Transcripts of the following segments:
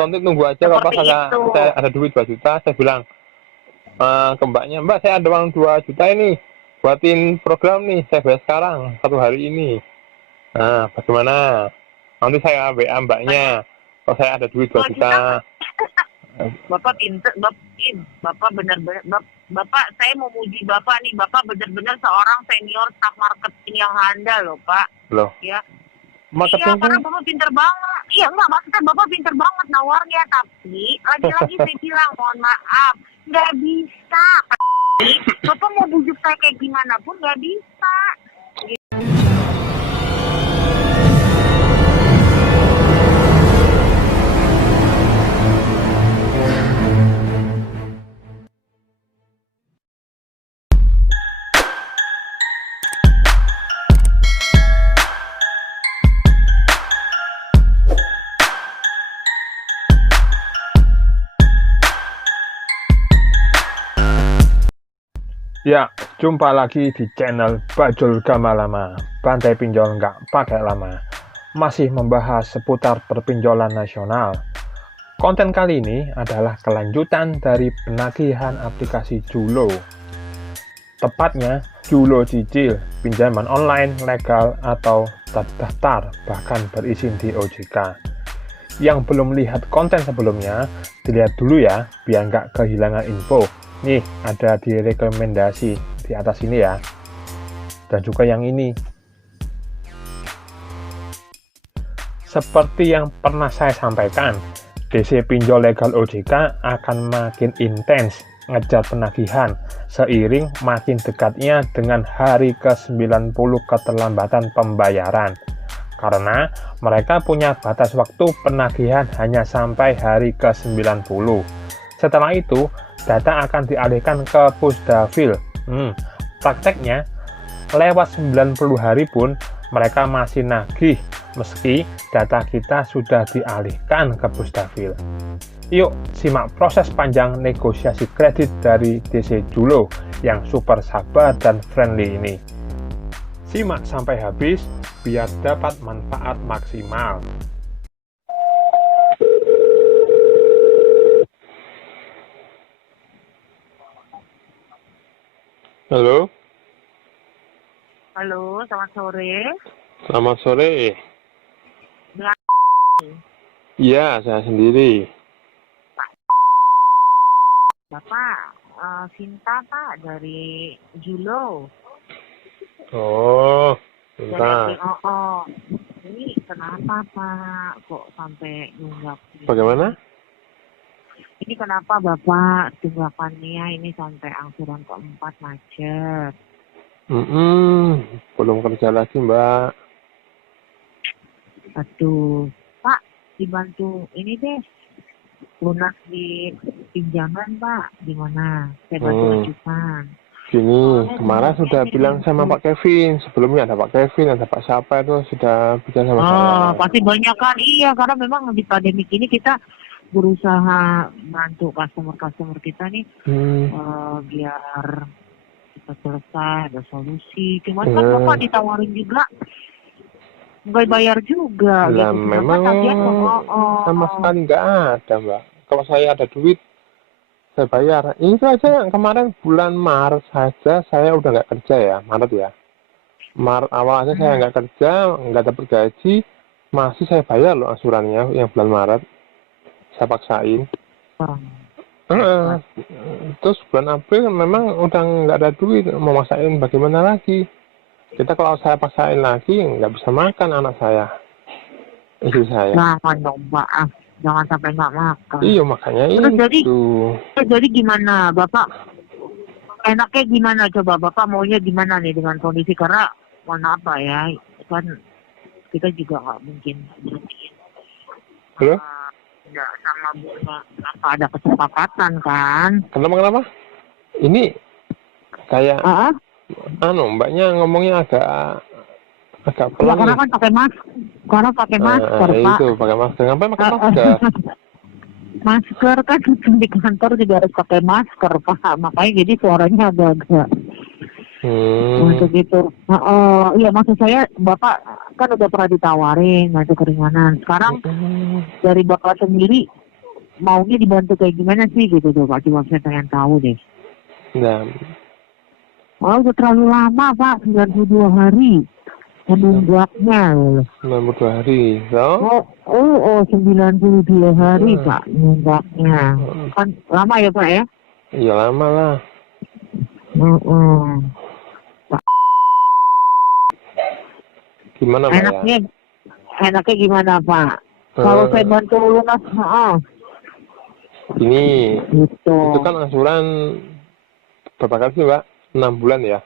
nanti tunggu aja kalau pas saya ada duit 2 juta, saya bilang ke mbaknya, mbak saya ada uang 2 juta ini, buatin program nih, saya bayar sekarang 1 hari ini. Nah, bagaimana? Nanti saya WA mbaknya, kalau saya ada duit 2 juta. Bapak pinter, Bapak benar-benar, Bapak saya mau muji Bapak nih, Bapak benar-benar seorang senior staff marketing yang handal loh Pak. Loh? Ya. Marketing iya, karena Bapak pinter banget. Iya enggak, maksudnya Bapak pinter banget nawarnya, tapi lagi-lagi saya bilang, mohon maaf, nggak bisa. Bapak mau bujuk saya kayak gimana pun nggak bisa. Ya, jumpa lagi di channel Bajul Gamalama, Bantai Pinjol nggak pakai lama. Masih membahas seputar perpinjolan nasional. Konten kali ini adalah kelanjutan dari penagihan aplikasi Julo. Tepatnya, Julo Cicil, pinjaman online, legal, atau terdaftar, bahkan berizin di OJK. Yang belum lihat konten sebelumnya, dilihat dulu ya, biar nggak kehilangan info. Nih, ada di rekomendasi di atas ini ya. Dan juga yang ini. Seperti yang pernah saya sampaikan, DC Pinjol Legal OJK akan makin intens ngejar penagihan seiring makin dekatnya dengan hari ke-90 keterlambatan pembayaran. Karena mereka punya batas waktu penagihan hanya sampai hari ke-90. Setelah itu, data akan dialihkan ke Pusdafil. Prakteknya, lewat 90 hari pun mereka masih nagih meski data kita sudah dialihkan ke Pusdafil. Yuk, simak proses panjang negosiasi kredit dari DC Julo yang super sabar dan friendly ini. Simak sampai habis biar dapat manfaat maksimal. Halo. Halo, selamat sore. Selamat sore. Iya, saya sendiri. Bapak, Sinta Pak dari Julo. Oh, Sinta. Ini kenapa Pak kok sampai nunggak? Bagaimana? Ini kenapa Bapak tunggakannya ini sampai angsuran keempat macet? Belum kerja lagi Mbak. Aduh, Pak dibantu ini deh lunas di pinjaman Pak, gimana? Saya bantu ajukan. Gini, kemarin sudah bilang sama Pak Kevin, sebelumnya ada Pak Kevin, ada Pak siapa itu sudah bicara sama saya. Pasti banyak kan, iya karena memang di pandemi ini kita berusaha bantu customer kita nih biar kita selesai, ada solusi. Cuman kan Bapak ditawarin juga nggak bayar juga. Lah gitu. memang sama sekali nggak ada Mbak. Kalau saya ada duit, saya bayar. Itu aja kemarin bulan Maret saja saya udah nggak kerja ya, Maret ya. Maret awal aja saya nggak kerja, nggak dapat gaji, masih saya bayar loh angsurannya yang bulan Maret. Saya paksain. Terus bulan April memang udah nggak ada duit, mau maksain bagaimana lagi? Kita kalau saya paksain lagi nggak bisa makan anak saya, istri saya. Nah, dong Pak, jangan sampai nggak makan. Iya makanya itu. Jadi gimana Bapak? Enaknya gimana coba Bapak maunya gimana nih dengan kondisi karena mana apa ya kan kita juga nggak mungkin berhentiin. Halo? Nggak sama bunga apa ada kesepakatan kan? Kenapa? Ini kayak mbaknya ngomongnya agak pelan. Ya, karena kan pakai masker. Karena pakai masker, Pak. Itu pakai masker. Ngapain pakai masker? Masker kan di kantor juga harus pakai masker, Pak. Makanya jadi suaranya agak-agak. Untuk itu. Iya maksud saya Bapak kan udah pernah ditawarin bantu keringanan. Sekarang dari Bapak sendiri maunya dibantu kayak gimana sih gitu tuh Pak, cuma saya pengen tahu deh. Nah, Udah terlalu lama Pak, 92 hari menunggaknya loh. 92 hari, so? 92 hari Pak menunggaknya. Kan lama ya Pak ya? Iya lama lah. Pak, Gimana Pak ya? enaknya gimana Pak? Kalau saya bantu lunas, Ini, gitu. itu kan angsuran berapa kali sih Pak? 6 bulan ya?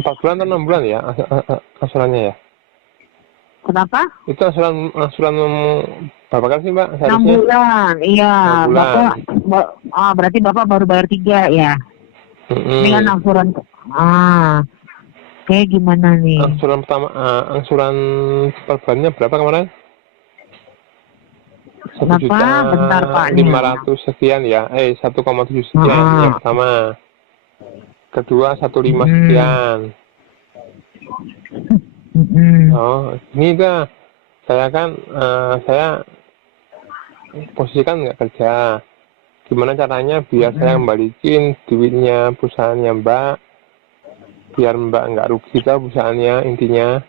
4 bulan atau 6 bulan ya angsurannya ya? Kenapa? Itu angsuran berapa kali sih Mbak? 6 bulan, iya. 6 bulan. Bapak, berarti Bapak baru bayar 3 ya? Ini kan angsuran, kayak gimana nih? Angsuran pertama, angsuran per bulannya berapa kemarin? 1.500.000 sekian ya, 1,7 sekian yang pertama. Kedua 1,5 sekian. Oh, ini dah. Saya kan, saya posisi kan nggak kerja. Gimana caranya biar saya kembaliin duitnya perusahaannya Mbak, biar Mbak nggak rugi tau perusahaannya intinya.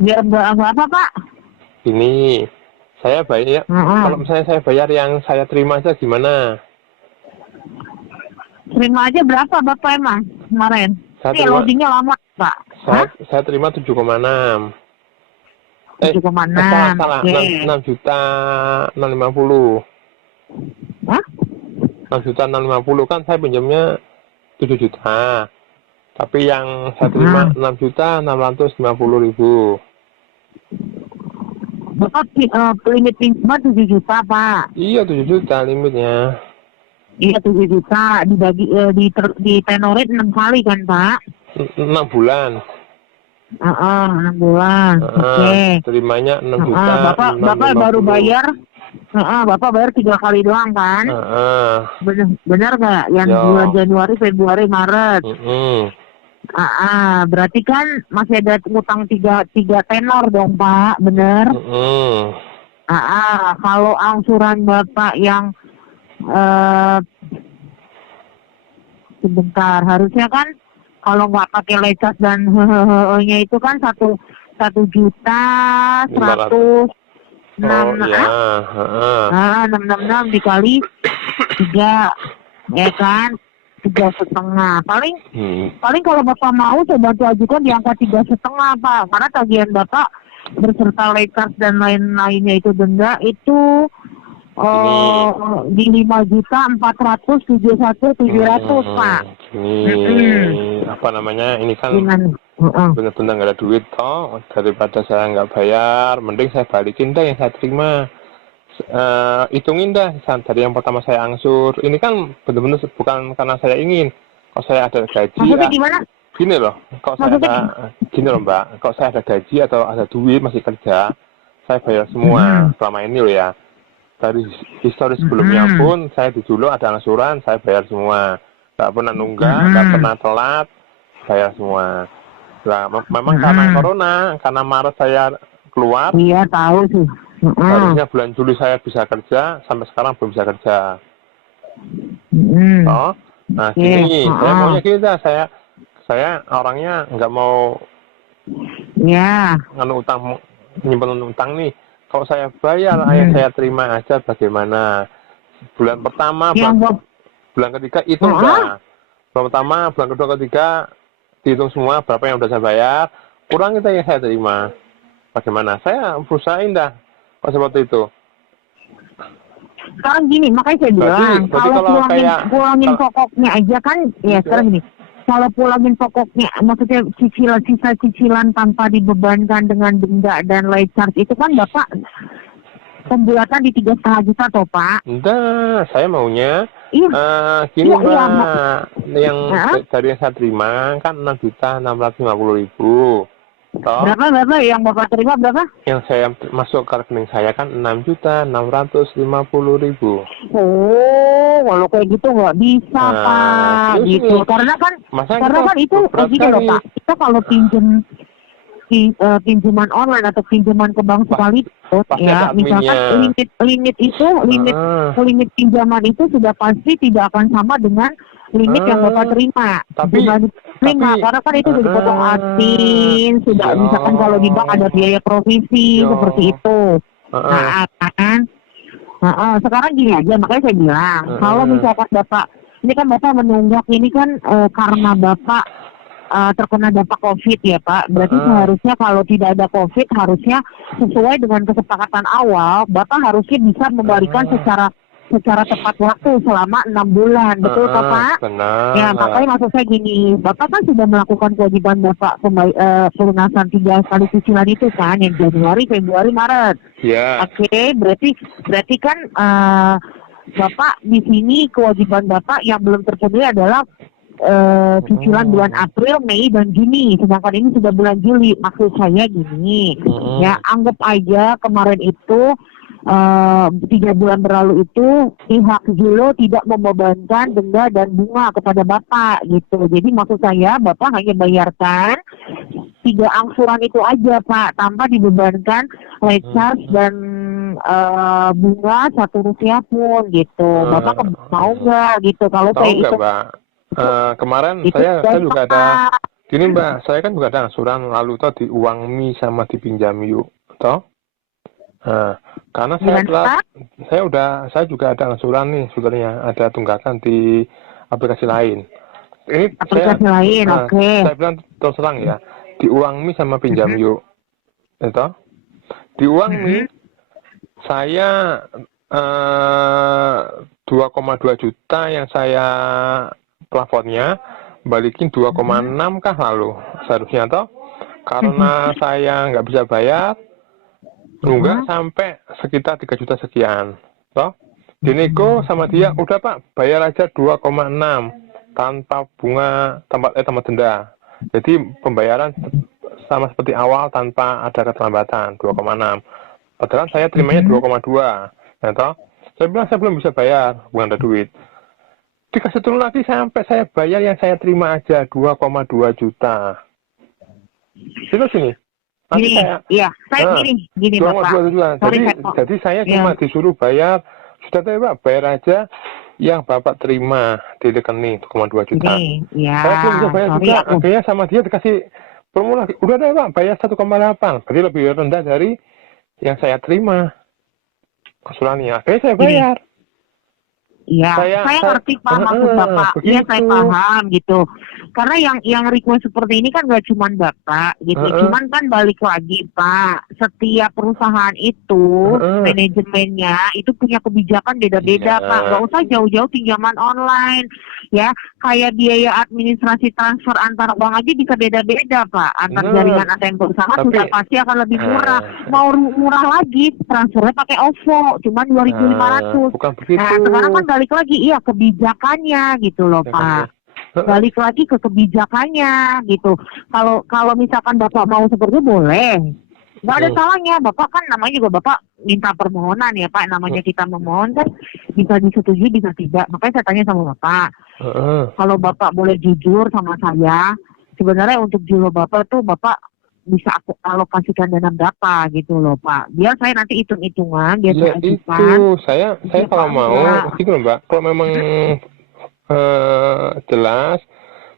Biar Mbak apa Pak? Ini saya bayar, kalau misalnya saya bayar yang saya terima aja gimana? Terima aja berapa Bapak emang kemarin? Ini loadingnya lama Pak. Saya terima 7,6. 7,6. Salah. 6.650. Hah? 6.650 kan saya pinjamnya 7 juta. Tapi yang saya terima 6.650.000. Bapak limit pinjaman 7 juta Pak. Iya 7 juta limitnya. Iya 7 juta dibagi ditenorin 6 kali kan Pak? 6 bulan. 6 bulan. Oke. Terimanya 6 juta. Bapak baru bayar. Bapak bayar 3 kali doang kan? Benar nggak? Yang bulan Januari, Februari, Maret. Berarti kan masih ada utang 3 tenor dong Pak, bener? Kalau angsuran Bapak yang sebentar, harusnya kan kalau nggak pakai lecas dan nya itu kan 1 juta 100 666 dikali 3 ya kan 3,5 paling kalau Bapak mau coba ajukan di angka 3,5 Pak, karena tagihan Bapak berserta lecas dan lain-lainnya itu denda itu di 5.471.700 Pak. Ini apa namanya? Ini kan benar-benar nggak ada duit toh. Daripada saya nggak bayar, mending saya balikin dah yang saya terima. Hitungin dah dari yang pertama saya angsur. Ini kan benar-benar bukan karena saya ingin. Kalau saya ada gaji, maksudnya gimana? Gini loh. Kalau saya ada gini loh Mbak. Kalau saya ada gaji atau ada duit masih kerja, saya bayar semua selama ini loh ya. Dari histori sebelumnya pun saya dulu ada angsuran, saya bayar semua. Nggak pernah nunggak, nggak pernah telat, bayar semua. Nah, memang karena corona, karena Maret saya keluar. Iya tahu sih. Harusnya bulan Juli saya bisa kerja, sampai sekarang belum bisa kerja. Oh, nah gini, saya maunya gitu, saya orangnya nggak mau nyimpen utang nih. Kalau saya bayar, saya terima aja bagaimana. Bulan pertama, bulan ketiga itu enggak. Bulan pertama, bulan kedua, ketiga dihitung semua berapa yang udah saya bayar, kurang itu yang saya terima. Bagaimana? Saya berusahain dah. Kalau seperti itu. Sekarang gini, makanya saya bilang kalau pulangin pokoknya aja kan, ya sekarang gini. Kalau pulangin pokoknya, maksudnya sisa cicilan tanpa dibebankan dengan denda dan late charge itu kan Bapak pembuatan di 3,5 juta toh Pak? Enggak, saya maunya gini Mbak, yang dari yang saya terima kan 6.650.000. Berapa yang Bapak terima berapa? Yang saya masuk ke rekening saya kan 6.650.000. Oh, kalau kayak gitu nggak bisa Pak, gitu. Karena kan itu begini loh Pak. Kita kalau pinjem pinjaman online atau pinjaman ke bank sekalipun, pasti ya, ada misalkan adminnya. limit pinjaman itu sudah pasti tidak akan sama dengan limit yang Bapak terima. Tapi Karena kan itu sudah dipotong admin, sudah misalkan kalau di bank ada biaya provisi seperti itu. Nah, kan. Sekarang gini aja, makanya saya bilang, kalau misalkan Bapak, ini kan Bapak menunggak ini kan karena Bapak terkena dampak COVID ya Pak. Berarti seharusnya kalau tidak ada COVID, harusnya sesuai dengan kesepakatan awal, Bapak harusnya bisa membalikan secara tepat waktu selama 6 bulan. Betul Pak? Benar. Ya, makanya maksud saya gini, Bapak kan sudah melakukan kewajiban Bapak pelunasan 3 kali cicilan itu kan, yang Januari, Februari, Maret. Ya. Oke, berarti kan Bapak di sini kewajiban Bapak yang belum terpenuhi adalah cicilan bulan April, Mei, dan Juni. Sedangkan ini sudah bulan Juli. Maksud saya gini, ya anggap aja kemarin itu 3 bulan berlalu itu pihak Zilo tidak membebankan denda dan bunga kepada Bapak gitu. Jadi maksud saya Bapak hanya bayarkan 3 angsuran itu aja Pak, tanpa dibebankan late charge dan bunga Rp1 pun gitu. Bapak mau nggak gitu? Kalau saya itu kemarin saya juga ada gini Mbak, saya kan juga ada angsuran lalu toh di uang Mi sama di pinjam yuk toh. Karena saya juga ada angsuran nih sebenarnya, ada tunggakan di aplikasi lain. Ini aplikasi lain, oke. Saya bilang terus terang ya, di uang Mi sama pinjam yuk, itu di uang Mi saya 2,2 juta yang saya plafonnya balikin 2,6 kah lalu seharusnya toh, karena saya nggak bisa bayar nunggak sampai sekitar 3 juta sekian toh, dinego sama dia udah Pak bayar aja 2,6 tanpa bunga tanpa denda, jadi pembayaran sama seperti awal tanpa ada keterlambatan 2,6, padahal saya terimanya 2,2 ya toh. Saya bilang saya belum bisa bayar, bukan ada duit. Dikasih turun lagi sampai saya bayar yang saya terima aja 2,2 juta. Terus ini. Gini, gini Bapak. Jadi saya cuma disuruh bayar, sudah tahu Pak, bayar aja yang Bapak terima di rekening 2,2 juta. Saya belum bisa bayar juga, akhirnya sama dia dikasih promo lagi. Udah deh Pak, bayar 1,8, berarti lebih rendah dari yang saya terima. Angsurannya, akhirnya saya bayar. Iya, saya ngerti Pak maksud Bapak. Iya, saya paham gitu. Karena yang request seperti ini kan gak cuma Bapak gitu. Cuman kan balik lagi Pak, setiap perusahaan itu manajemennya itu punya kebijakan beda-beda Pak. Gak usah jauh-jauh pinjaman online. Ya, kayak biaya administrasi transfer antar bank aja bisa beda-beda Pak. Antar jaringan antar perusahaan sudah pasti akan lebih murah. Mau murah lagi, transfernya pakai OVO, cuma 2.500. Bukan begitu. Nah, sekarang kan balik lagi, iya kebijakannya gitu loh Pak. Balik lagi ke kebijakannya gitu. Kalau misalkan Bapak mau seperti itu boleh. Nggak ada salahnya. Bapak kan namanya juga Bapak minta permohonan ya Pak. Namanya kita memohon kan bisa disetujui bisa tidak. Makanya saya tanya sama Bapak. Kalau Bapak boleh jujur sama saya, sebenarnya untuk Zilo Bapak tuh Bapak bisa aku alokasikan dana berapa gitu loh Pak. Biar saya nanti hitung-hitungan, biar saya ajukan. Itu saya kalau mau gitu loh Mbak. Kalau memang jelas,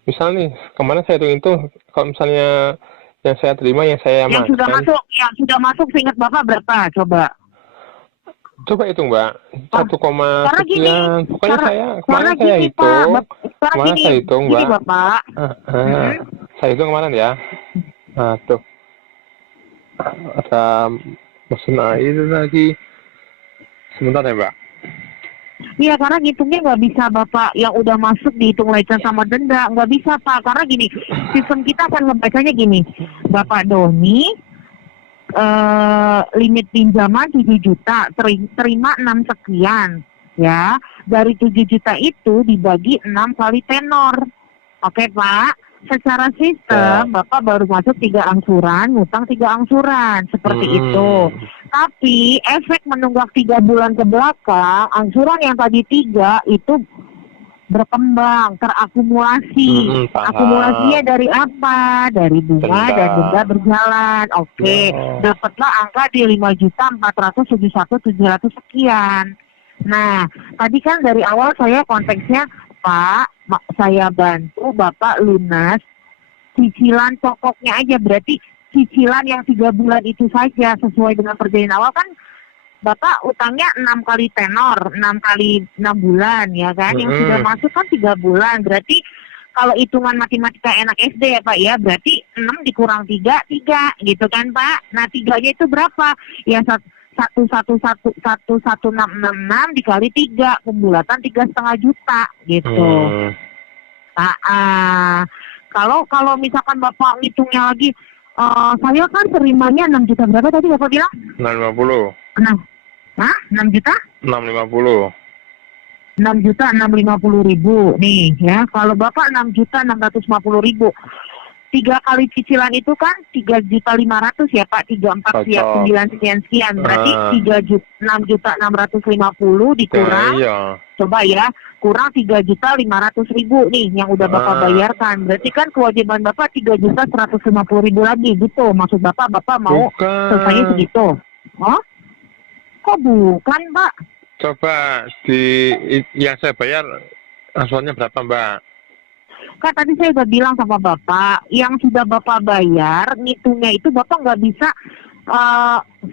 misal nih kemarin saya hitung kalau misalnya yang saya terima yang saya yang sudah masuk seingat Bapak berapa coba hitung Mbak 1, sekian pokoknya kemarin saya hitung Mbak. Bapak. Saya hitung kemarin ya. Nah tuh ada mesin air lagi sebentar ya Mbak. Iya, karena ngitungnya nggak bisa Bapak yang udah masuk dihitung lecet sama denda, nggak bisa Pak. Karena gini, sistem kita akan membacanya gini, Bapak Doni limit pinjaman 7 juta, terima 6 sekian, ya. Dari 7 juta itu dibagi 6 kali tenor, oke Pak? Secara sistem, Bapak baru masuk 3 angsuran, ngutang 3 angsuran, seperti itu. Tapi efek menunggak 3 bulan ke belakang, angsuran yang tadi 3 itu berkembang, terakumulasi. Paham. Akumulasinya dari apa? Dari bunga Denda. dan denda berjalan. Oke, Oh. dapatlah angka di 5.471.700 sekian. Nah, tadi kan dari awal saya konteksnya, Pak, saya bantu Bapak lunas cicilan pokoknya aja, berarti cicilan yang 3 bulan itu saja sesuai dengan perjanjian awal kan. Bapak utangnya 6 kali tenor, 6 kali 6 bulan ya kan, yang sudah masuk kan 3 bulan, berarti kalau hitungan matematika enak SD ya Pak ya, berarti 6 dikurang 3 gitu kan Pak. Nah 3-nya itu berapa? Ya 11666 dikali 3, pembulatan 3,5 juta gitu. Kalau misalkan Bapak ngitungnya lagi, saya kan terimanya 6 juta berapa tadi Bapak bilang? 650. 6 juta? 650. 6.650.000 nih ya. Kalau Bapak 6.650.000, 3 kali cicilan itu kan 3.500.000 ya Pak, 34 siap 9 sekian. Berarti 6.650 dikurang, coba ya, kurang 3.500.000 nih yang udah Bapak bayarkan. Berarti kan kewajiban Bapak 3.150.000 lagi gitu. Maksud Bapak mau selesainya segitu. Oh? Kok bukan Pak? Coba yang saya bayar asuransinya berapa Mbak? Kan tadi saya udah bilang sama Bapak, yang sudah Bapak bayar, ngitungnya itu Bapak nggak bisa.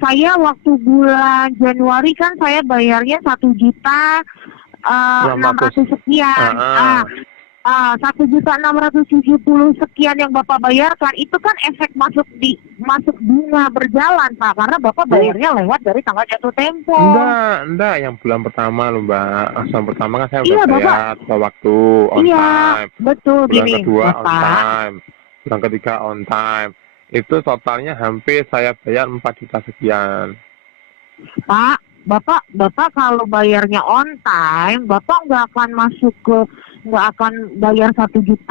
Saya waktu bulan Januari kan saya bayarnya 1.600.000 sekian. 1.670.000 sekian yang Bapak bayarkan itu kan efek masuk bunga berjalan Pak, karena Bapak bayarnya lewat dari tanggal jatuh tempo. Enggak, yang bulan pertama loh Mbak. Bulan pertama kan saya udah bayar tepat waktu on time. Betul. Bulan Gini, kedua Bapak, on time. Bulan ketiga on time. Itu totalnya hampir saya bayar 4 juta sekian. Pak, Bapak kalau bayarnya on time, Bapak nggak akan bayar 1.670.000.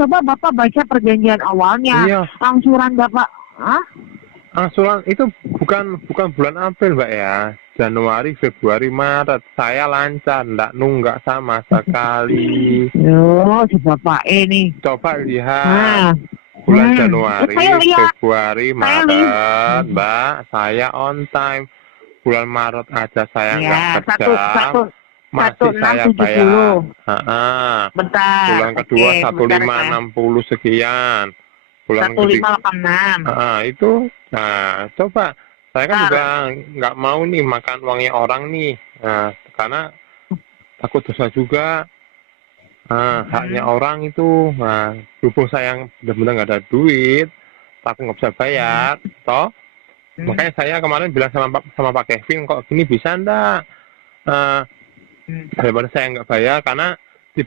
Coba Bapak baca perjanjian awalnya. Iya. Angsuran Bapak, Angsuran itu bukan bulan April Mbak ya. Januari, Februari, Maret saya lancar, nggak nunggak sama sekali. Yo, si Bapak ini. Coba lihat. Bulan Januari, Februari, Maret, Mbak, saya on time. Bulan Maret aja saya nggak kerja, masih saya bayar. Bentar. Bulan kedua 1.560 sekian. Bulan 1.586. Itu, coba saya kan juga nggak mau nih makan uangnya orang nih, karena takut dosa juga. Haknya orang itu, berhubung saya yang benar-benar nggak ada duit, aku nggak bisa bayar, toh. Makanya saya kemarin bilang sama Pak Kevin, kok gini bisa ndak? Daripada saya nggak bayar, karena di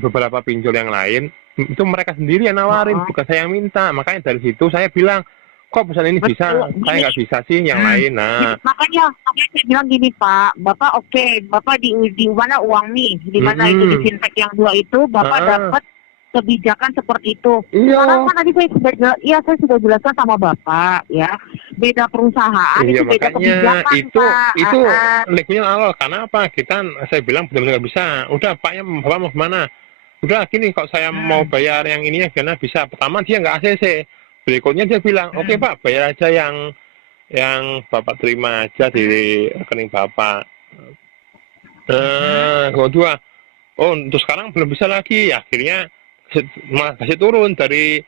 beberapa pinjol yang lain itu mereka sendiri yang nawarin, bukan saya yang minta. Makanya dari situ saya bilang, kok perusahaan ini bisa, saya nggak bisa sih yang lain. Makanya saya bilang gini Pak, Bapak Bapak di mana uang nih, di mana itu di fintech yang 2 itu, Bapak dapat kebijakan seperti itu. Karena kan tadi saya sudah jelaskan sama Bapak ya, beda perusahaan itu beda kebijakan Pak. Itu legalnya awal. Karena apa? Saya bilang benar-benar nggak bisa. Udah Pak Bapak mau kemana? Udah gini, kok saya mau bayar yang ini ya karena bisa. Pertama dia nggak ACC. Berikutnya dia bilang, oke Pak, bayar aja yang Bapak terima aja di rekening Bapak. Kedua, untuk sekarang belum bisa lagi. Akhirnya malah kasih turun dari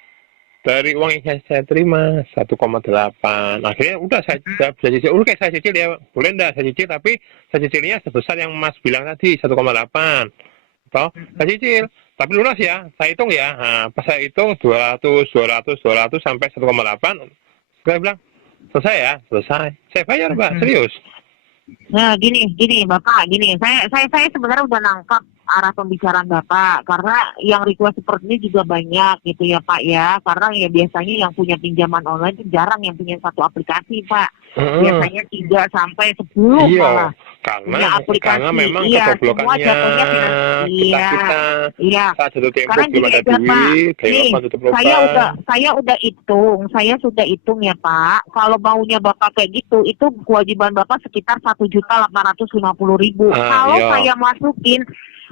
uang yang saya terima 1,8. Akhirnya udah saya bisa cicil. Oke, saya cicil ya, boleh enggak saya cicil, tapi saya cicilnya sebesar yang Mas bilang tadi 1,8. Toh, saya cicil, tapi lunas ya. Saya hitung ya. Pas saya hitung 200 sampai 1,8. Saya bilang, selesai ya, selesai. Saya bayar, Mbak, serius. Nah, gini Bapak, saya sebenarnya udah nangkap arah pembicaraan Bapak, karena yang request seperti ini juga banyak gitu ya Pak ya, karena ya biasanya yang punya pinjaman online itu jarang yang punya satu aplikasi Pak, biasanya 3 sampai 10 malah. Karena memang kegoblokannya kita saat jatuh tempo belum ada duit, saya sudah hitung ya Pak, kalau maunya Bapak kayak gitu, itu kewajiban Bapak sekitar 1.850.000. Kalau saya masukin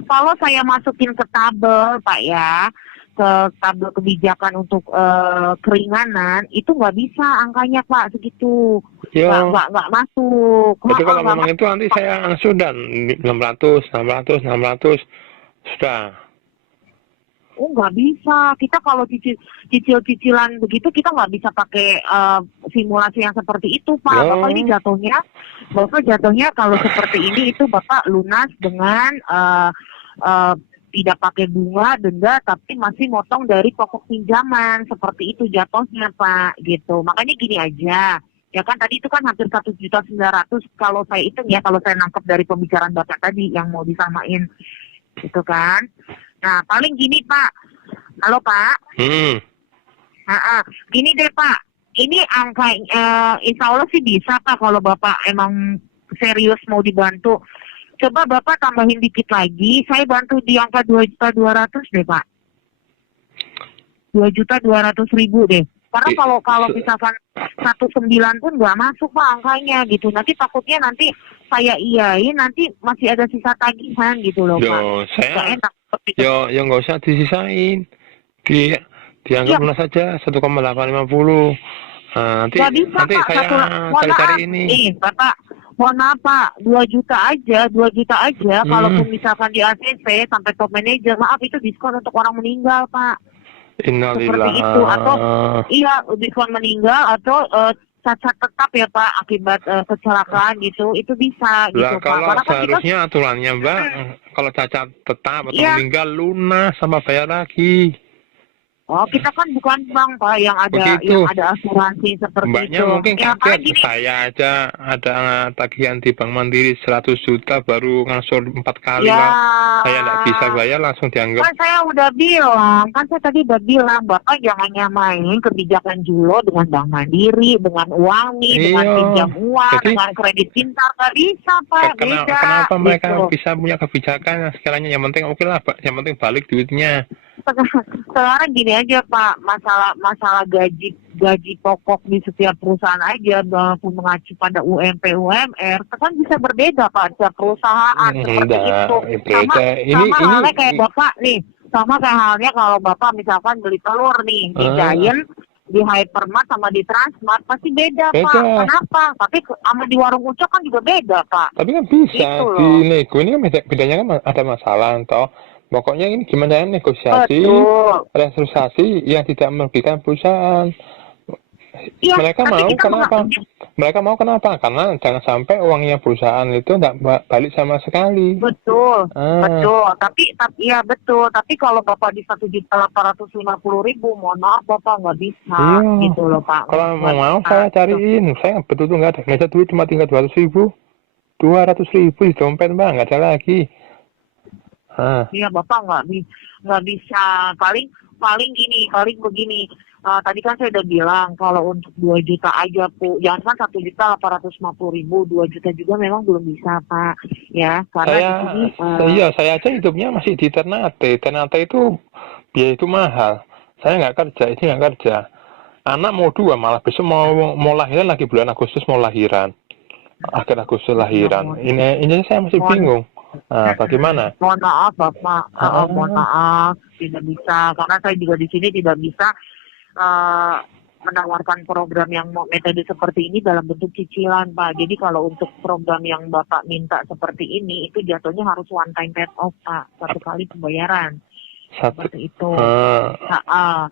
kalau saya masukin ke tabel Pak ya, ke tabel kebijakan untuk keringanan, itu nggak bisa angkanya Pak segitu. Ya, Nggak masuk. jadi kalau Nggak memang itu nanti saya sudah 600 sudah. Oh nggak bisa. Kita kalau cicil-cicilan begitu kita nggak bisa pakai simulasi yang seperti itu Pak. No. Bapak jatuhnya kalau seperti ini itu Bapak lunas dengan tidak pakai bunga denda tapi masih motong dari pokok pinjaman seperti itu jatuhnya Pak gitu. Makanya gini aja. Ya kan tadi itu kan hampir 1.900.000 kalau saya hitung ya, kalau saya nangkep dari pembicaraan Bapak tadi yang mau disamain gitu kan. Nah, paling gini Pak. Halo Pak. Gini deh Pak. Ini angka insya Allah sih bisa Pak kalau Bapak emang serius mau dibantu. Coba Bapak tambahin dikit lagi. Saya bantu di angka 2.200.000 deh Pak. 2.200.000 deh. Karena kalau misalkan 19 pun nggak masuk Pak angkanya gitu. Nanti takutnya nanti saya iyain nanti masih ada sisa tagihan gitu loh Pak. Nggak enak. Ya nggak usah disisain. Dianggap lunas saja 1,850. Nanti bisa, nanti Pak, saya cari ini. Nih, Bapak, mohon maaf Pak, 2 juta aja. Kalaupun misalkan di ACC sampai top manager, maaf itu diskon untuk orang meninggal Pak. Innalillah. Seperti itu atau diskon meninggal atau cacat tetap ya Pak akibat kecelakaan gitu, itu bisa gitu Pak. Kalau Karena kan seharusnya aturannya Mbak, kalau cacat tetap atau meninggal lunas sama bayar lagi. Oh, kita kan bukan bank Pak yang ada asuransi seperti Mbaknya itu. mungkin kaget, saya aja ada tagihan di Bank Mandiri 100 juta baru ngangsur 4 kali ya, saya nggak bisa bayar langsung dianggap. Kan saya tadi udah bilang Bapak jangan nyamain kebijakan Julo dengan Bank Mandiri, dengan Uangmi, dengan pinjam uang, dengan kredit pintar, nggak bisa Pak, beda. Kenapa mereka bisa punya kebijakan sekiranya yang penting oke lah Pak, yang penting balik duitnya. Sekarang gini aja Pak, masalah gaji pokok di setiap perusahaan aja walaupun mengacu pada UMP UMR kan bisa berbeda Pak setiap perusahaan seperti itu. Sama halnya kayak Bapak nih, sama kayak halnya kalau Bapak misalkan beli telur nih di Giant, di Hypermart sama di Transmart pasti beda Pak. Kenapa? Tapi sama di warung Ucok kan juga beda Pak. Tapi kan bisa di nego ini kan bedanya kan ada masalah toh. Pokoknya ini gimana negosiasi, restrukturisasi yang tidak merugikan perusahaan. Ya, mereka mau kenapa? Karena jangan sampai uangnya perusahaan itu tidak balik sama sekali. Betul. Tapi kalau Bapak di 1.850.000, mohon maaf Bapak nggak bisa, gitu loh Pak. Kalau mau saya cariin, saya betul nggak ada duit, cuma tinggal 200.000 di dompet Mbak, nggak ada lagi. Iya Bapak nggak bisa, paling begini. Tadi kan saya udah bilang kalau untuk 2 juta aja Bu, jangan kan 1.850.000, 2 juta juga memang belum bisa Pak. Ya karena di sini. Saya aja hidupnya masih di Ternate itu biaya itu mahal. Saya nggak kerja, ini nggak kerja. Anak mau 2 malah besok mau lahiran lagi bulan Agustus mau lahiran. Akhir Agustus lahiran. Ini saya masih bingung. Bagaimana? Mohon maaf Bapak, mohon maaf tidak bisa karena saya juga di sini tidak bisa menawarkan program yang metode seperti ini dalam bentuk cicilan Pak. Jadi kalau untuk program yang Bapak minta seperti ini itu jatuhnya harus one time paid off Pak, 1 kali pembayaran. Seperti itu. 1.850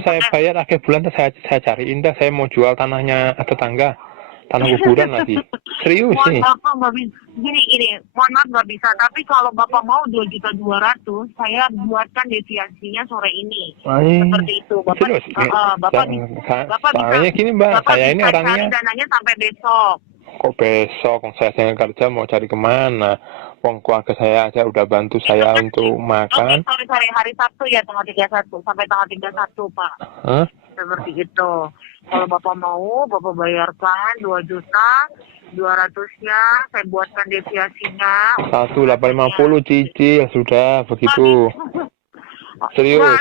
saya bayar akhir bulan saya cariin dah, saya mau jual tanahnya tetangga. Tanah kuburan lagi. Serius nih. Bapak nggak bisa. Gini, mohon maaf nggak bisa. Tapi kalau Bapak mau 2.200.000, saya buatkan deviasinya sore ini. Seperti itu. Bapak, serius? Bapak bisa. Gini Mbak, saya ini orangnya. Cari dananya sampai besok. Kok besok? Saya jangan kerja mau cari kemana? Wong keluarga saya aja udah bantu saya untuk makan. Oke, sorry. Hari Sabtu ya tanggal 31 sampai tanggal 31 Pak. Seperti itu. Kalau Bapak mau, Bapak bayarkan 2.200.000-nya, saya buatkan deviasinya. 1.850 cicil sudah begitu. Serius?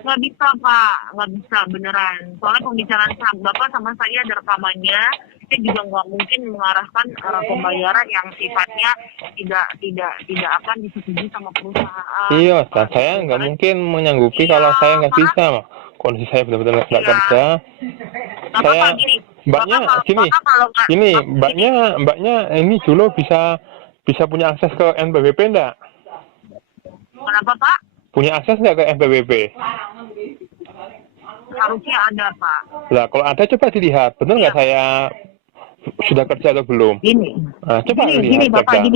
Nggak bisa Pak, nggak bisa beneran. Soalnya pembicaraan Bapak sama saya ada rekamannya. kita juga nggak mungkin mengarahkan pembayaran yang sifatnya tidak akan disetujui sama perusahaan. Iya, dan saya nggak mungkin menyanggupi kalau saya nggak bisa. Kondisi saya benar-benar nggak kerja. Saya mbaknya mbaknya ini dulu bisa punya akses ke NPWP enggak? Kenapa Pak? Punya akses nggak ke NPWP? Harusnya ada Pak. Nah, kalau ada coba dilihat, benar nggak saya sudah kerja atau belum? Gini, coba gini lihat, Bapak,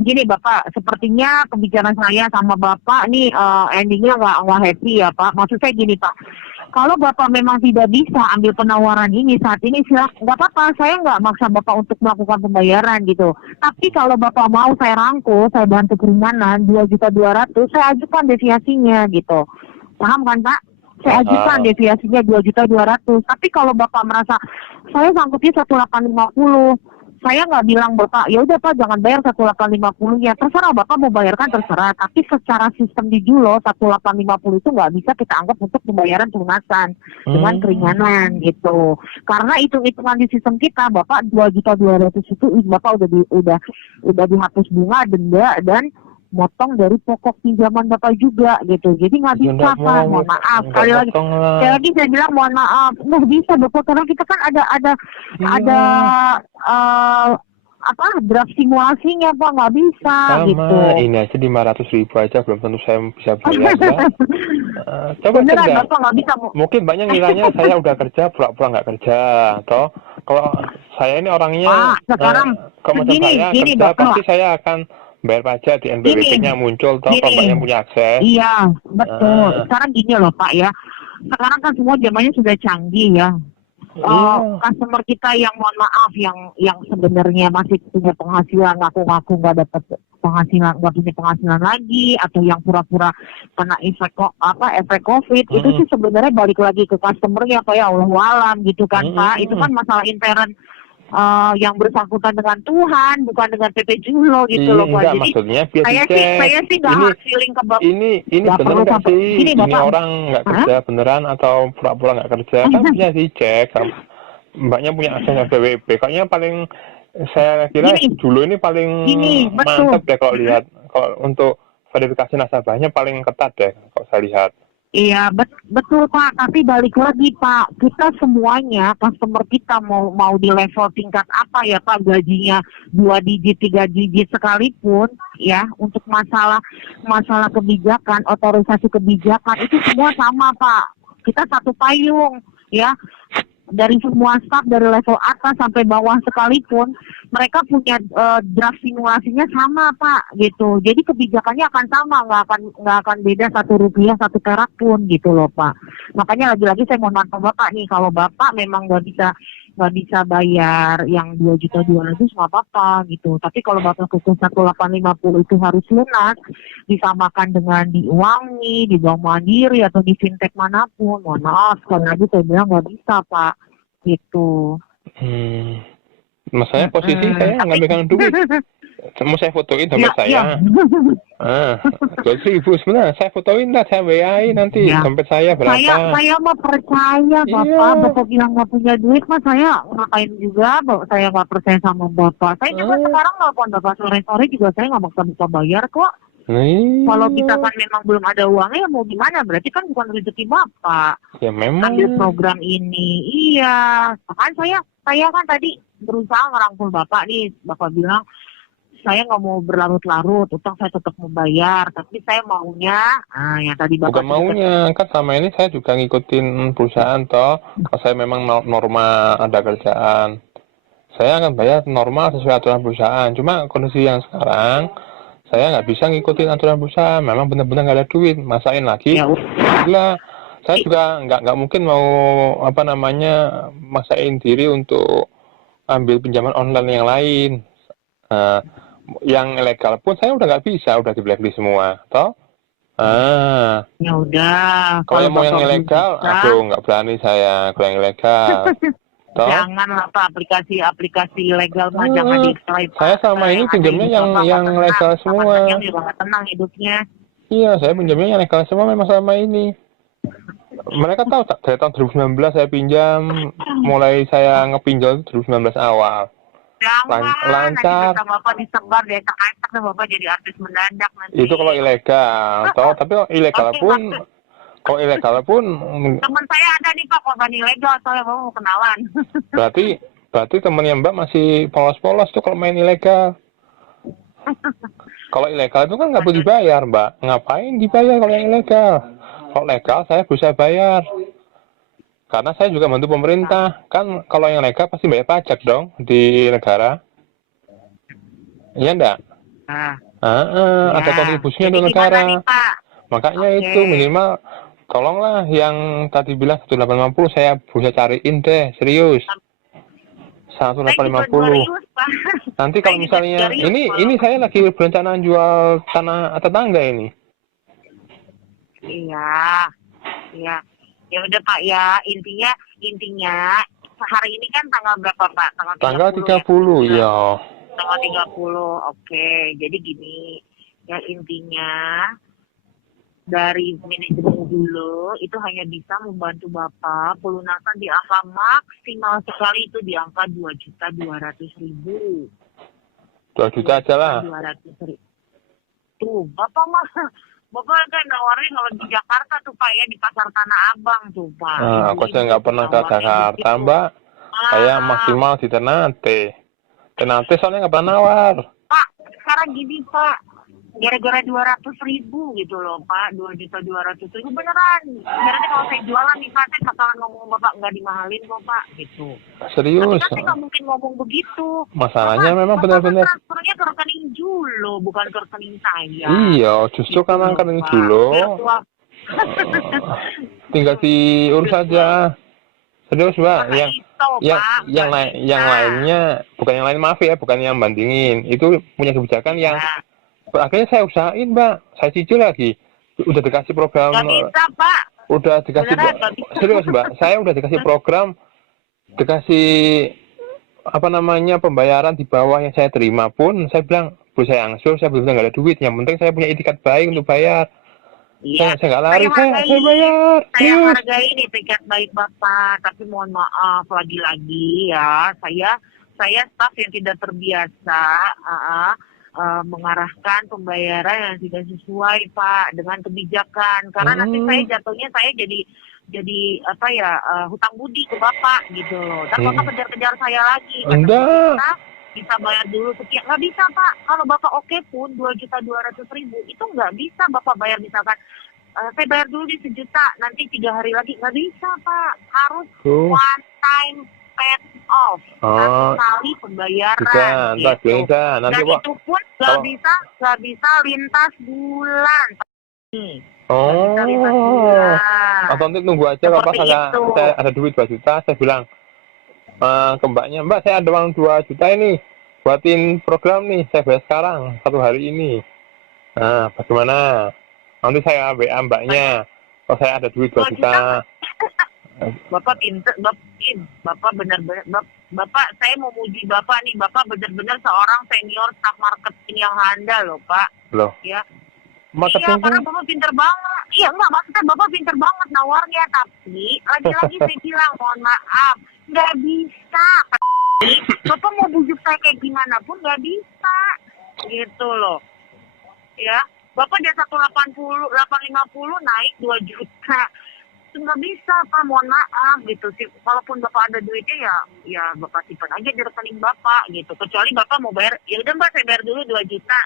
gini Bapak, sepertinya kebicaraan saya sama Bapak nih endingnya nggak happy ya Pak. Maksud saya gini Pak, kalau Bapak memang tidak bisa ambil penawaran ini saat ini silakan, nggak apa-apa, saya nggak maksa Bapak untuk melakukan pembayaran gitu. Tapi kalau Bapak mau saya rangkul, saya bantu keringanan 2.200.000, saya ajukan deviasinya gitu. Paham kan Pak? Saya ajukan deviasinya 2.200.000. Tapi kalau Bapak merasa saya sanggupnya 1.850, saya nggak bilang Bapak, ya udah Pak jangan bayar 1.850 ya, terserah Bapak mau bayarkan terserah. Tapi secara sistem di Julo 1.850 itu nggak bisa kita anggap untuk pembayaran pelunasan dengan keringanan gitu. Karena hitung-hitungan di sistem kita Bapak 2.200.000 itu Bapak udah dihapus bunga, denda dan motong dari pokok pinjaman Bapak juga gitu. Jadi nggak bisa Pak, mohon maaf. Sekali lagi saya bilang mohon maaf, nggak bisa Bapak karena kita kan ada draft simulasinya Pak, nggak bisa gitu. Ini aja 500.000 aja belum tentu saya bisa bayar. Coba beneran Bapak nggak bisa. Mungkin banyak ngiranya saya udah kerja pura-pura nggak kerja, atau kalau saya ini orangnya sekarang kalau macam saya kerja Bapak, pasti saya akan bayar pajak di NPWP-nya muncul toh kalau yang punya akses. Iya, betul. Sekarang gini loh Pak ya. Sekarang kan semua zamannya sudah canggih ya. Customer kita yang mohon maaf yang sebenarnya masih punya penghasilan ngaku-ngaku nggak dapat penghasilan, nggak punya penghasilan lagi, atau yang pura-pura kena efek COVID, itu sih sebenarnya balik lagi ke customernya Pak ya, Allahualam gitu kan Pak. Itu kan masalah intern yang bersangkutan dengan Tuhan, bukan dengan PP Julo gitu loh Pak. Jadi maksudnya saya sih nggak feeling ke Bapak. Ini benar nggak sih? Ini orang nggak kerja beneran atau pura-pura nggak kerja? Kan bisa dicek. Mbaknya punya akses NPWP. Kayaknya paling saya kira dulu ini paling mantap deh kalau lihat. Kalau untuk verifikasi nasabahnya paling ketat deh kalau saya lihat. Iya betul Pak, tapi balik lagi Pak, kita semuanya customer kita mau di level tingkat apa ya Pak, gajinya 2 digit 3 digit sekalipun ya, untuk masalah kebijakan, otorisasi kebijakan itu semua sama Pak. Kita satu payung ya. Dari semua staff dari level atas sampai bawah sekalipun mereka punya draft simulasinya sama Pak gitu. Jadi kebijakannya akan sama, nggak akan beda Rp1 1 perak pun gitu loh Pak. Makanya lagi-lagi saya mohon maaf Bapak nih, kalau Bapak memang nggak bisa bayar yang 2.200.000 nggak apa-apa gitu. Tapi kalau Bapak khusus 1.850 itu harus lunas, disamakan dengan di Uangi, di Bank Mandiri atau di fintech manapun, mohon maaf sekali lagi saya bilang nggak bisa Pak gitu. Masalahnya posisi saya nggak pegang duit. Mau saya fotoin dompet saya. 2.000 sebenarnya saya fotoin lah, saya WA-in nanti dompet saya berapa. Saya mah percaya Bapak bilang nggak punya duit mah saya ngapain juga, saya nggak percaya sama Bapak. Saya juga sekarang nelfon Bapak sore-sore juga saya nggak bisa bayar kok. Kalau kita kan memang belum ada uangnya ya mau gimana, berarti kan bukan rezeki Bapak. Ya memang. Ambil program ini, iya. Kan saya kan tadi berusaha ngerangkul Bapak nih, Bapak bilang saya nggak mau berlarut-larut, utang saya tetap membayar, tapi saya maunya, yang tadi Bapak bukan maunya, kan sama ini saya juga ngikutin perusahaan toh. Kalau saya memang norma ada kerjaan, saya akan bayar normal sesuai aturan perusahaan. Cuma kondisi yang sekarang saya nggak bisa ngikutin aturan perusahaan, memang benar-benar nggak ada duit, masain lagi. Gila, saya juga nggak mungkin mau masain diri untuk ambil pinjaman online yang lain. Yang ilegal pun saya udah nggak bisa, udah di blacklist semua, toh? Ya udah. Kalau mau yang ilegal, aduh nggak berani saya kalau yang ilegal. Janganlah Pak, aplikasi ilegal mah jangan di-extract. Saya sama ini pinjamnya yang legal semua. Yang juga tenang hidupnya. Iya, saya pinjamnya yang legal semua memang sama ini. Mereka tahu tak, dari tahun 2019 saya pinjam, mulai saya ngepinjol itu 2019 awal. Jangan, nanti Lancar. berita Bapak disebar deh, acak-acak dan Bapak jadi artis mendadak nanti. Itu kalau ilegal, toh. Tapi kalau ilegal Oke, pun, maksud- kalau ilegal pun, Teman saya ada nih Pak, korban ilegal, soalnya Bapak mau kenalan. berarti temennya Mbak masih polos-polos tuh kalau main ilegal. Kalau ilegal itu kan nggak boleh dibayar, Mbak. Ngapain dibayar kalau yang ilegal? Kalau legal saya bisa bayar. Karena saya juga bantu pemerintah. Kan kalau yang legal pasti bayar pajak dong di negara. Iya enggak? Nah, Ada ya. kontribusinya Jadi untuk gimana negara. nih Pak? Makanya Oke. itu minimal tolonglah yang tadi bilang 1850 saya bisa cariin deh, serius. Saya juga 1850. serius, Pak. Nanti kalau Saya juga misalnya serius, ini saya lagi berencana jual tanah tetangga ini. Iya. Iya. Ya udah Pak ya, intinya hari ini kan tanggal berapa Pak? Tanggal 30 ya. Tanggal 30. Oke. Jadi gini, yang intinya dari manajemen dulu itu hanya bisa membantu Bapak pelunasan di angka maksimal sekali itu di angka 2.200.000. 2 juta aja lah. 200.000. Tuh, Bapak kan nawarin kalau di Jakarta tuh Pak ya, di pasar Tanah Abang tuh Pak. Aku aja nggak pernah ke Jakarta, Mbak. Saya maksimal di Ternate. Ternate soalnya nggak pernah nawar. Pak, sekarang gini Pak, gara-gara 200.000 gitu loh Pak, 2.200.000 beneran. Beneran kalau saya jualan nih Pak, saya bakalan ngomong Bapak nggak dimahalin kok Pak, gitu. Serius? Tapi kan saya nggak mungkin ngomong begitu. Masalahnya Bapak, memang benar-benar. transfernya ke rekening Julo, bukan ke rekening saya. Iya, justru Gitu karena loh, rekening Pak. Julo. Virtual. Tinggal diurus saja. Serius, Mbak. Karena Yang lainnya, bukan yang lain, maaf ya, bukan yang bandingin. Itu punya kebijakan yang akhirnya saya usahain, Mbak. Saya cicil lagi. Udah dikasih program. Gak bisa, Pak. Udah dikasih. Beneran, gak bisa. Serius, Mbak. Saya udah dikasih program, dikasih apa namanya pembayaran di bawah yang saya terima pun, saya bilang, Bu saya angsur, saya belum nggak ada duit. Yang penting saya punya itikat baik untuk bayar. Iya, Saya nggak lari, saya bayar. Saya Serius. hargai ini tiket baik Bapak, tapi mohon maaf lagi-lagi ya, saya staf yang tidak terbiasa mengarahkan pembayaran yang tidak sesuai Pak dengan kebijakan, karena nanti saya jatuhnya saya jadi apa ya hutang budi ke Bapak gitu loh. Dan Bapak kejar-kejar saya lagi. Enggak. Bisa bayar dulu sekian, nggak bisa Pak. Kalau Bapak oke pun 2.200.000 itu nggak bisa Bapak bayar, misalkan saya bayar dulu di 1 juta, nanti 3 hari lagi, nggak bisa Pak. Harus one time paid off, satu kali pembayaran. Gitu. Nanti Dan Pak. itu pun nggak bisa lintas bulan. Atau nanti tunggu aja kalau pas saya ada duit 2 juta, saya bilang ke mbaknya, Mbak saya ada uang 2 juta ini, buatin program nih, saya bayar sekarang 1 hari ini. Nah, bagaimana? Nanti saya WA mbaknya, kalau saya ada duit 2 juta. Bapak pinter, Bapak benar-benar, Bapak saya mau muji Bapak nih, Bapak benar-benar seorang senior staff marketing yang handal loh Pak. Loh? Ya. Marketing iya, karena Bapak pinter banget. Iya, enggak, maksudnya Bapak pinter banget nawarnya, tapi lagi-lagi saya bilang, mohon maaf, nggak bisa. Bapak mau bujuk saya kayak gimana pun nggak bisa, gitu loh. Ya, Bapak dia 850 naik 2 juta. Itu nggak bisa, Pak, mohon maaf, gitu sih. Walaupun Bapak ada duitnya, ya Bapak simpan aja di rekening Bapak, gitu. Kecuali Bapak mau bayar, ya udah Mbak, saya bayar dulu 2 juta.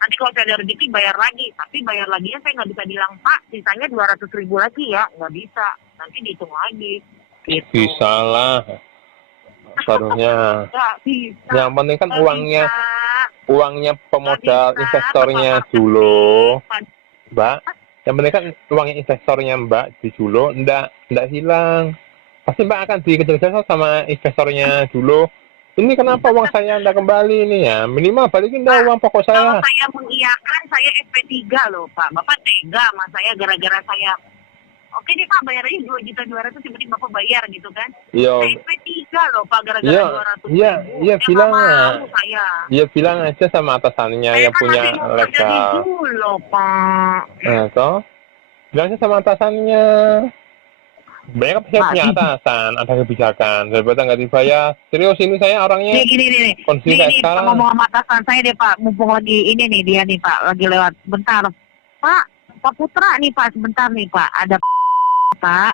Nanti kalau saya ada rezeki bayar lagi, tapi bayar laginya saya nggak bisa bilang, Pak, sisanya 200.000 lagi ya, nggak bisa. Nanti dihitung lagi. Gitu. Bisa lah. Seharusnya. Yang penting kan uangnya pemodal investornya dulu, Mbak. Yang penting kan uangnya investornya Mbak di Julo ndak hilang. Pasti Mbak akan dikejar-kejar sama investornya dulu. Ini kenapa uang saya ndak kembali nih ya? Minimal balikin dah uang pokok saya. Kalau saya mengiyakan, saya SP3 loh Pak. Bapak tega sama saya gara-gara saya. Oke deh Pak, bayar aja 2.200.000, tiba-tiba Bapak bayar gitu kan? Iya. SP3 loh Pak, gara-gara 200.000. Iya bilang saya. Iya bilang aja sama atasannya yang punya legal. Loh Pak. Nah toh, bilang aja sama atasannya. Banyak kan saya punya atasan, ada kebijakan. Daripada nggak dibayar, serius ini saya orangnya. Nih gini nih. Kondisi Nih, kayak Pak, sekarang. ngomong sama atasan saya deh Pak, mumpung lagi ini nih dia nih Pak, lagi lewat. Bentar. Pak Putra nih Pak, sebentar nih Pak, ada Pak.